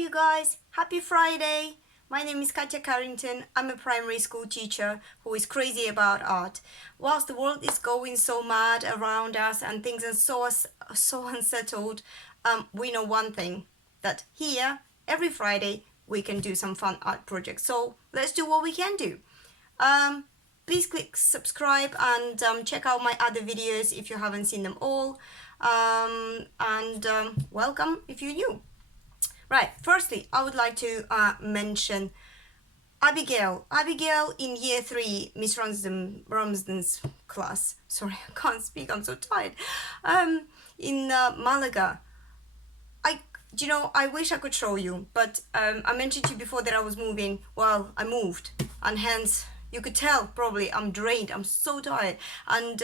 you guys, happy Friday. My name is Katya Carrington. I'm a primary school teacher who is crazy about art. Whilst the world is going so mad around us and things are so unsettled, we know one thing, that here every Friday we can do some fun art projects. So let's do what we can do. Please click subscribe and check out my other videos if you haven't seen them all. Welcome if you're new. Right, firstly, I would like to mention Abigail. Abigail in year 3, Miss Ramsden's class. Sorry, I can't speak, I'm so tired. In Malaga. I wish I could show you, but I mentioned to you before that I was moving. Well, I moved, and hence you could tell probably I'm drained. I'm so tired, and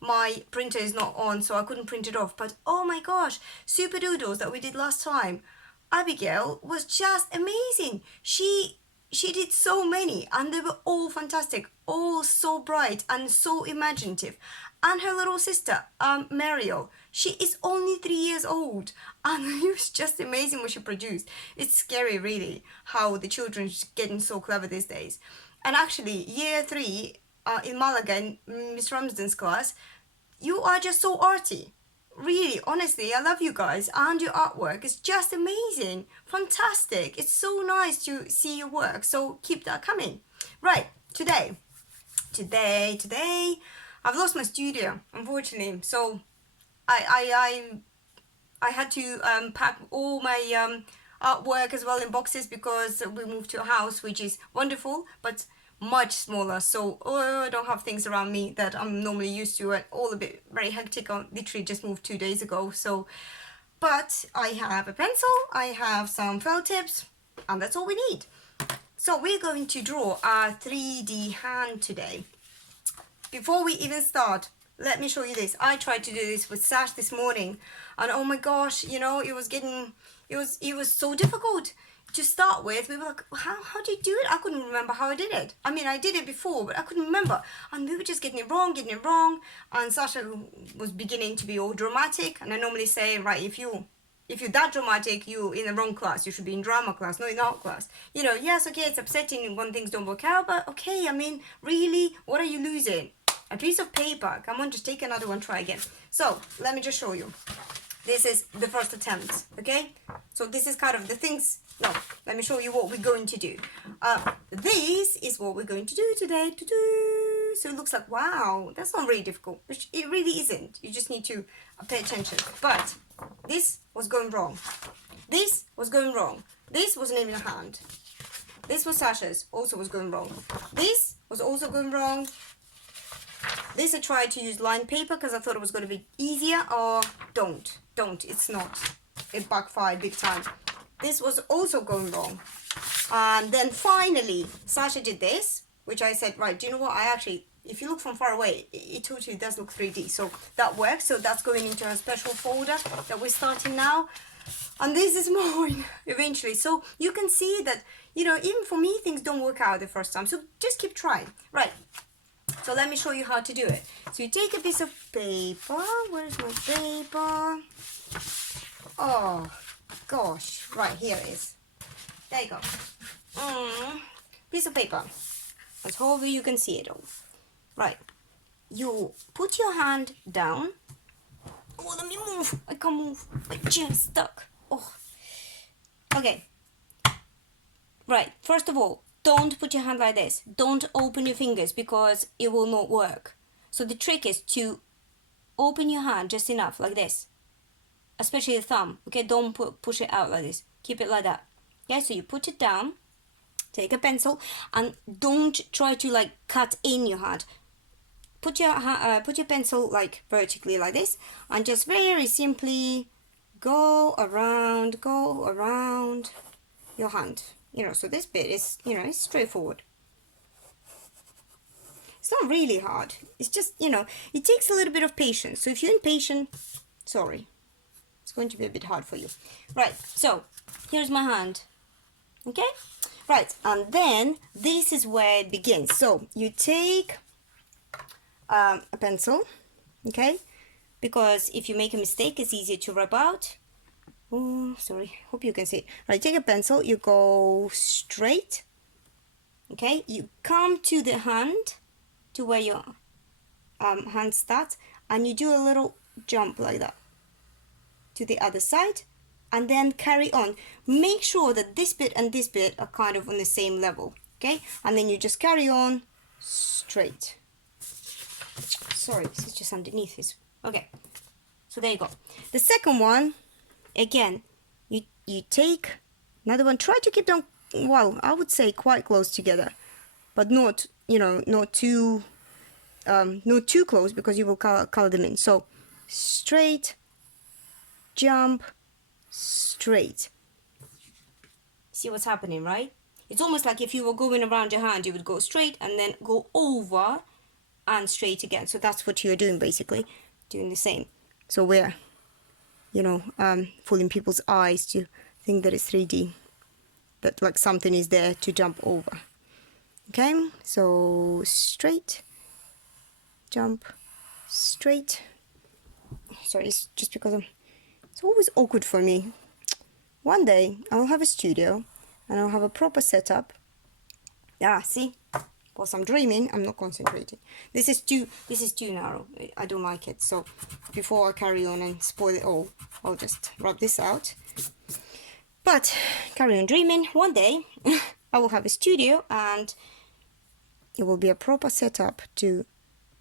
my printer is not on, so I couldn't print it off. But oh my gosh, super doodles that we did last time, Abigail was just amazing. She did so many, and they were all fantastic, all so bright and so imaginative. And her little sister, Mariel, she is only 3 years old, and it was just amazing what she produced. It's scary, really, how the children are getting so clever these days. And actually, year 3 in Malaga, in Miss Ramsden's class, you are just so arty. Really, honestly, I love you guys, and your artwork is just amazing, fantastic. It's so nice to see your work, so keep that coming. Right, today, I've lost my studio, unfortunately, so I had to pack all my artwork as well in boxes, because we moved to a house which is wonderful, but much smaller, so I don't have things around me that I'm normally used to, and all a bit very hectic. I literally just moved 2 days ago, so but I have a pencil, I have some felt tips, and that's all we need. So we're going to draw our 3D hand today. Before we even start, let me show you this. I tried to do this with Sash this morning, and oh my gosh, it was so difficult to start with. We were like, how do you do it? I couldn't remember how I did it. I mean, I did it before, but I couldn't remember, and we were just getting it wrong, and Sasha was beginning to be all dramatic, and I normally say, right, if you're that dramatic, you in the wrong class. You should be in drama class, not in art class. Yes, okay, it's upsetting when things don't work out, but okay, I mean, really, what are you losing? A piece of paper. Come on, just take another one, try again. So let me just show you. This is the first attempt, okay? So this is kind of the things. No, let me show you what we're going to do. This is what we're going to do today. So it looks like, wow, that's not really difficult. Which it really isn't. You just need to pay attention. But this was going wrong. This was going wrong. This wasn't even a hand. This was Sasha's, also was going wrong. This was also going wrong. This I tried to use lined paper because I thought it was going to be easier. Or don't, it's not. It backfired big time. This was also going wrong. And then finally, Sasha did this, which I said, right, do you know what? If you look from far away, it totally does look 3D. So that works. So that's going into a special folder that we're starting now. And this is mine eventually. So you can see that, even for me, things don't work out the first time. So just keep trying. Right. So let me show you how to do it. So you take a piece of paper. Where's my paper? Oh, gosh. Right, here it is. There you go. Piece of paper. Let's hopefully you can see it all. Right. You put your hand down. Oh, let me move. I can't move. My chair's stuck. Oh. Okay. Right. First of all, don't put your hand like this. Don't open your fingers, because it will not work. So the trick is to open your hand just enough, like this. Especially the thumb. Okay, don't push it out like this. Keep it like that. Yeah, so you put it down. Take a pencil, and don't try to cut in your hand. Put your pencil vertically like this, and just very simply go around your hand. So this bit is, it's straightforward. It's not really hard. It's just, it takes a little bit of patience. So if you're impatient, sorry, it's going to be a bit hard for you. Right, so here's my hand. Okay? Right, and then this is where it begins. So you take a pencil, okay? Because if you make a mistake, it's easier to rub out. Oh, sorry, hope you can see it. Right, take a pencil, you go straight. Okay, you come to the hand, to where your hand starts, and you do a little jump like that to the other side, and then carry on. Make sure that this bit and this bit are kind of on the same level. Okay, and then you just carry on straight. Sorry, this is just underneath this. Okay, so there you go. The second one, again, you take another one. Try to keep them, well, I would say quite close together, but not, you know, not too close, because you will color them in. So straight, jump, straight. See what's happening, right? It's almost like if you were going around your hand, you would go straight and then go over and straight again. So that's what you're doing, basically, doing the same. So we're, you know, fooling people's eyes to think that it's 3D, that like something is there to jump over. Okay, so straight, jump, straight. Sorry, it's just because it's always awkward for me. One day I'll have a studio and I'll have a proper setup. Ah, see? Whilst I'm dreaming, I'm not concentrating. This is too narrow. I don't like it. So before I carry on and spoil it all, I'll just rub this out. But carry on dreaming. One day I will have a studio and it will be a proper setup to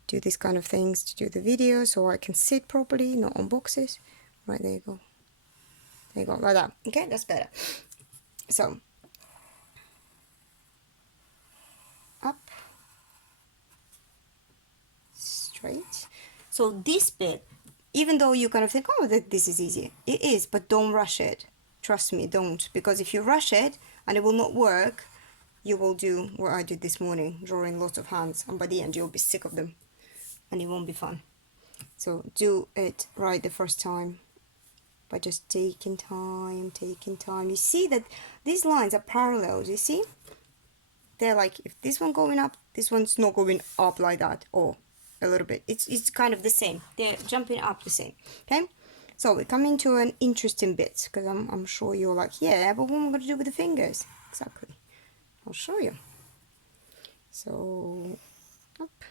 do these kind of things, to do the videos, so I can sit properly, not on boxes. Right, there you go. There you go, like that. Okay, that's better. So up, straight. So this bit, even though you kind of think, oh, this is easy, it is, but don't rush it. Trust me, don't, because if you rush it and it will not work, you will do what I did this morning, drawing lots of hands, and by the end you'll be sick of them and it won't be fun. So do it right the first time by just taking time. You see that these lines are parallels, you see? They're like, if this one going up, this one's not going up like that, or a little bit. It's kind of the same. They're jumping up the same. Okay? So we're coming to an interesting bit, because I'm sure you're like, yeah, but what am I going to do with the fingers? Exactly. I'll show you. So up,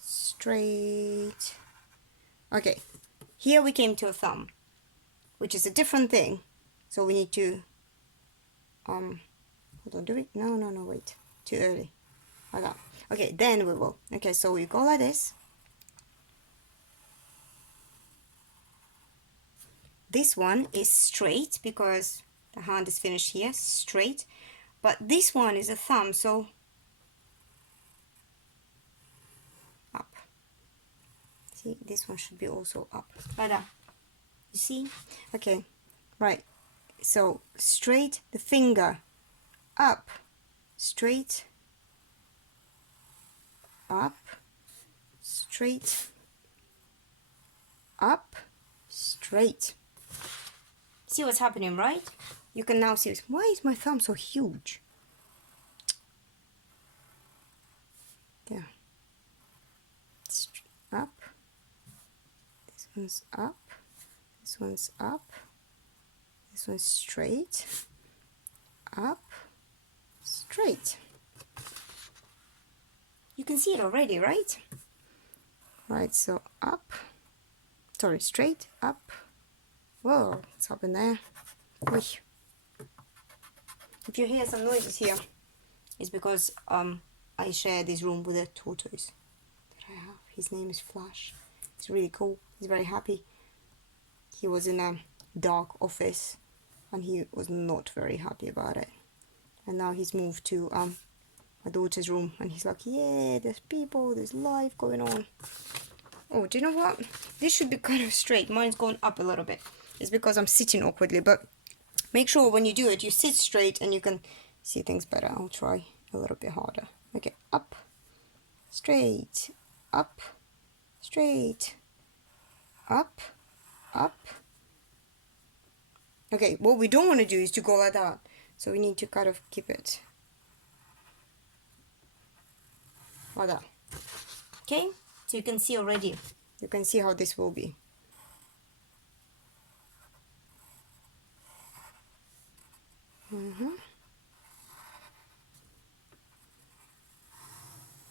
straight. Okay, here we came to a thumb, which is a different thing. So we need to hold on, do it. No, wait, too early. Like that. Okay, then we will. Okay, so we go like this. This one is straight because the hand is finished here, straight. But this one is a thumb, so up. See, this one should be also up, like that. You see? Okay, right. So straight, the finger, up, straight, up, straight, up, straight. See what's happening, right? You can now see, why is my thumb so huge? Yeah. Up. This one's up. This one's up. This one's straight. Up. Straight. You can see it already, right? Right, so up. Sorry, straight, up. Whoa, what's happened there? Oy. If you hear some noises here, it's because I share this room with a tortoise that I have. His name is Flash. He's really cool. He's very happy. He was in a dark office and he was not very happy about it. And now he's moved to my daughter's room and he's like, yeah, there's people, there's life going on. Oh, do you know what? This should be kind of straight. Mine's going up a little bit. It's because I'm sitting awkwardly, but make sure when you do it, you sit straight and you can see things better. I'll try a little bit harder. Okay, up, straight, up, straight, up, up. Okay, what we don't want to do is to go like that. So we need to kind of keep it like that. Okay, so you can see already. You can see how this will be.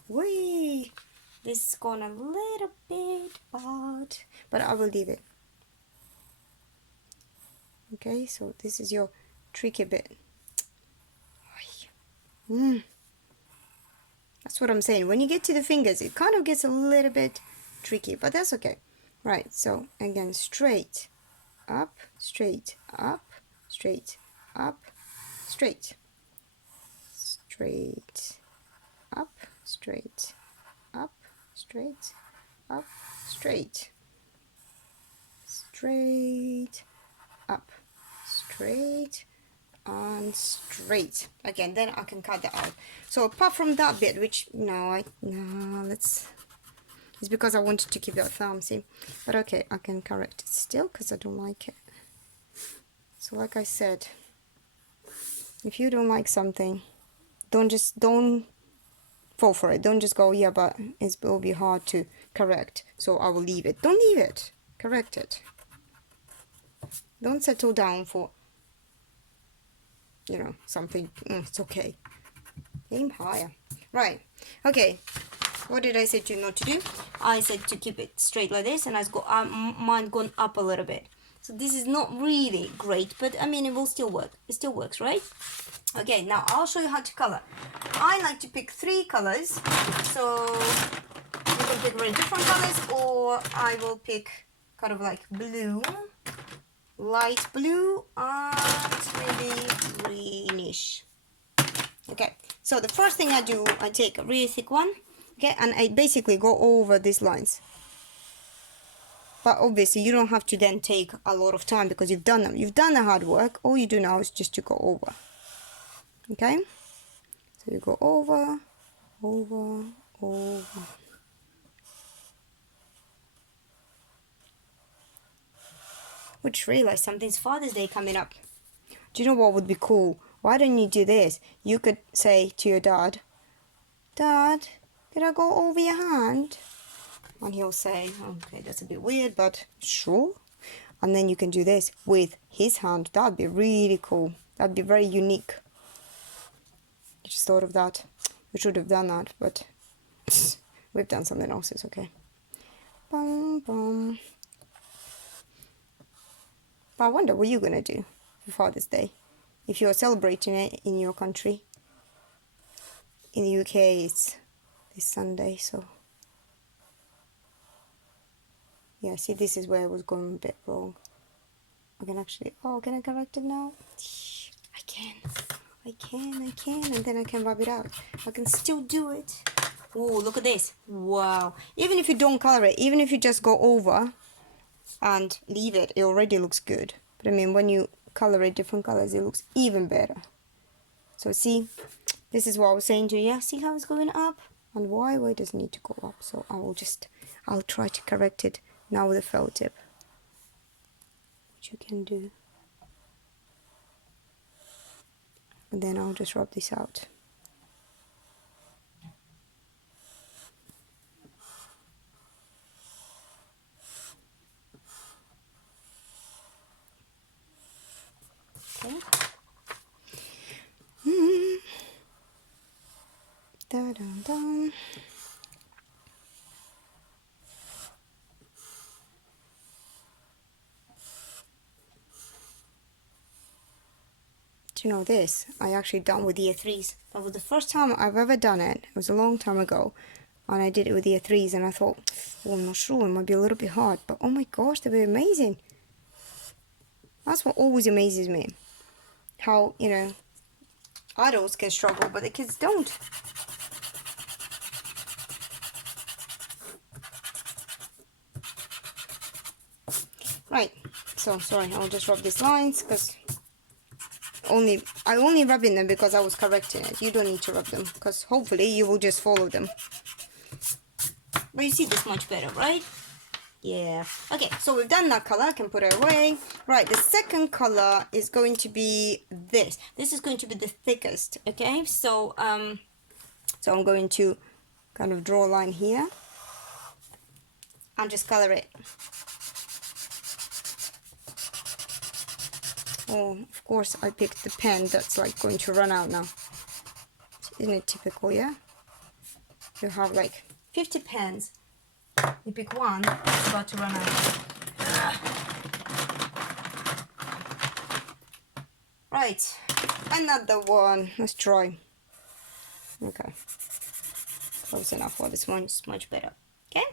Whee! This is gone a little bit bad, but I will leave it. Okay, so this is your tricky bit. That's what I'm saying. When you get to the fingers, it kind of gets a little bit tricky, but that's okay. Right, so again, straight, up, straight, up, straight, up, straight, straight, up, straight, up, straight, up, straight, straight, up, straight, and straight. Again, then I can cut that out. So apart from that bit, which let's, it's because I wanted to keep that thumb, see, but okay, I can correct it still because I don't like it. So like I said, if you don't like something, don't fall for it. Don't just go, yeah, but it will be hard to correct, so I will leave it. Don't leave it, correct it. Don't settle down for, you know, something. It's okay, aim higher. Right, okay, what did I say to you not to do? I said to keep it straight like this, and I got mine gone up a little bit. So this is not really great, but I mean, it will still work. It still works, right? Okay, now I'll show you how to color. I like to pick 3 colors, so you can pick very different colors, or I will pick kind of like blue, light blue, and maybe greenish. Okay, so the first thing I do, I take a really thick one, okay, and I basically go over these lines. But obviously you don't have to then take a lot of time because you've done them. You've done the hard work. All you do now is just to go over. Okay? So you go over, over, over. Which realized something's Father's Day coming up. Do you know what would be cool? Why don't you do this? You could say to your dad, Dad, did I go over your hand? And he'll say, okay, that's a bit weird, but sure. And then you can do this with his hand. That'd be really cool. That'd be very unique. I just thought of that. We should have done that, but we've done something else. It's okay. Bum, bum. But I wonder what you're going to do for Father's Day. If you're celebrating it in your country. In the UK, it's this Sunday, so... Yeah, see, this is where I was going a bit wrong. I can actually... Oh, can I correct it now? I can, and then I can rub it out. I can still do it. Oh, look at this. Wow. Even if you don't color it, even if you just go over and leave it, it already looks good. But I mean, when you color it different colors, it looks even better. So see, this is what I was saying to you. Yeah, see how it's going up? And why it doesn't need to go up. So I'll try to correct it now with a felt tip, which you can do. And then I'll just rub this out. Okay. Da-dum-dum. Do you know this? I actually done with year 3s. That was the first time I've ever done it. It was a long time ago. And I did it with year 3s and I thought, well, I'm not sure, it might be a little bit hard. But oh my gosh, they were amazing. That's what always amazes me. How, you know, adults can struggle, but the kids don't. Right, so sorry, I'll just rub these lines because I only rubbing them because I was correcting it. You don't need to rub them because hopefully you will just follow them. But you see this much better, right? Yeah. Okay, so we've done that color. I can put it away. Right, the second color is going to be this. This is going to be the thickest, okay? So, so I'm going to kind of draw a line here and just color it. Oh, of course I picked the pen that's like going to run out now. Isn't it typical, yeah? You have like 50 pens. You pick one, it's about to run out. Right, another one. Let's try. Okay. Close enough for this one. It's much better. Okay?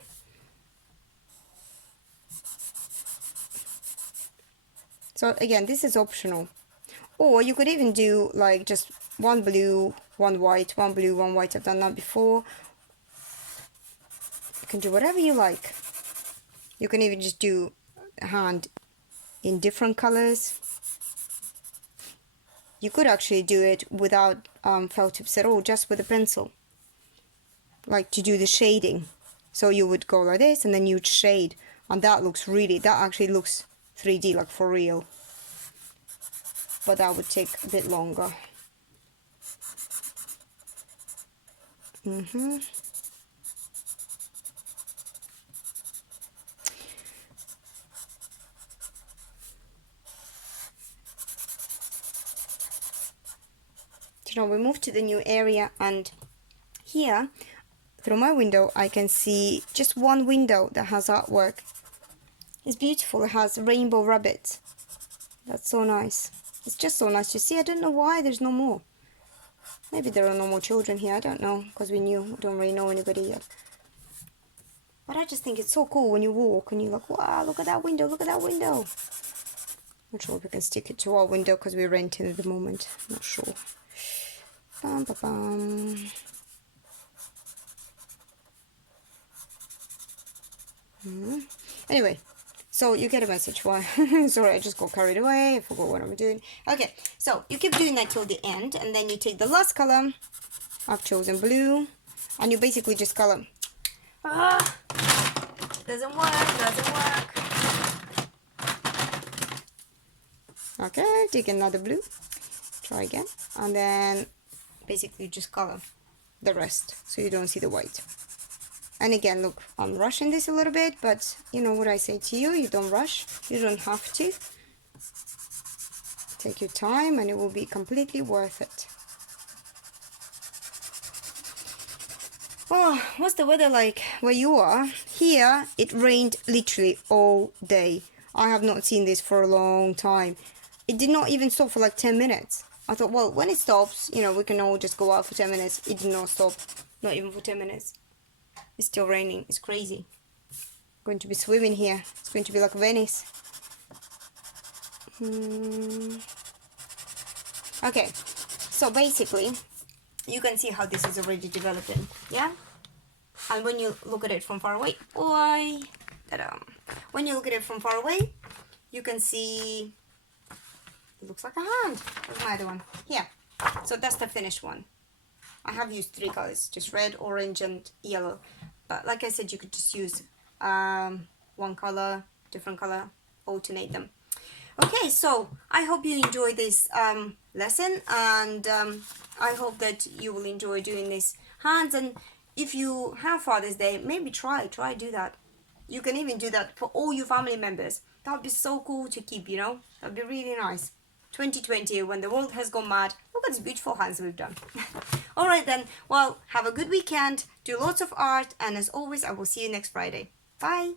So again, this is optional. Or you could even do like just one blue, one white, one blue, one white. I've done that before. You can do whatever you like. You can even just do a hand in different colors. You could actually do it without felt tips at all, just with a pencil. Like to do the shading. So you would go like this and then you'd shade. And that actually looks 3D, like for real. But that would take a bit longer. So now we move to the new area, and here through my window I can see just one window that has artwork. It's beautiful. It has rainbow rabbits. That's so nice. It's just so nice to see. I don't know why there's no more. Maybe there are no more children here. I don't know, because we don't really know anybody yet. But I just think it's so cool when you walk and you're like, wow, look at that window, look at that window. Not sure if we can stick it to our window because we're renting at the moment. Not sure. Bam, bam, bam. Anyway, so you get a message. Why? Sorry, I just got carried away. I forgot what I'm doing. Okay, so you keep doing that till the end, and then you take the last color. I've chosen blue, and you basically just color. Doesn't work. Okay, take another blue. Try again, and then basically just color the rest so you don't see the white. And again, look, I'm rushing this a little bit, but you know what I say to you, you don't rush, you don't have to. Take your time and it will be completely worth it. Oh, what's the weather like where you are? Here, it rained literally all day. I have not seen this for a long time. It did not even stop for like 10 minutes. I thought, well, when it stops, you know, we can all just go out for 10 minutes. It did not stop, not even for 10 minutes. It's still raining. It's crazy. I'm going to be swimming here. It's going to be like Venice. Okay, so basically, you can see how this is already developing, yeah? And when you look at it from far away, when you look at it from far away, you can see it looks like a hand. Where's my other one? Here. So that's the finished one. I have used 3 colors, just red, orange, and yellow. But like I said, you could just use one color, different color, alternate them. Okay, so I hope you enjoy this lesson, and I hope that you will enjoy doing these hands. And if you have Father's Day, maybe try do that. You can even do that for all your family members. That would be so cool to keep, you know. That would be really nice. 2020, when the world has gone mad, look at these beautiful hands we've done. Alright then, well, have a good weekend, do lots of art, and as always, I will see you next Friday. Bye!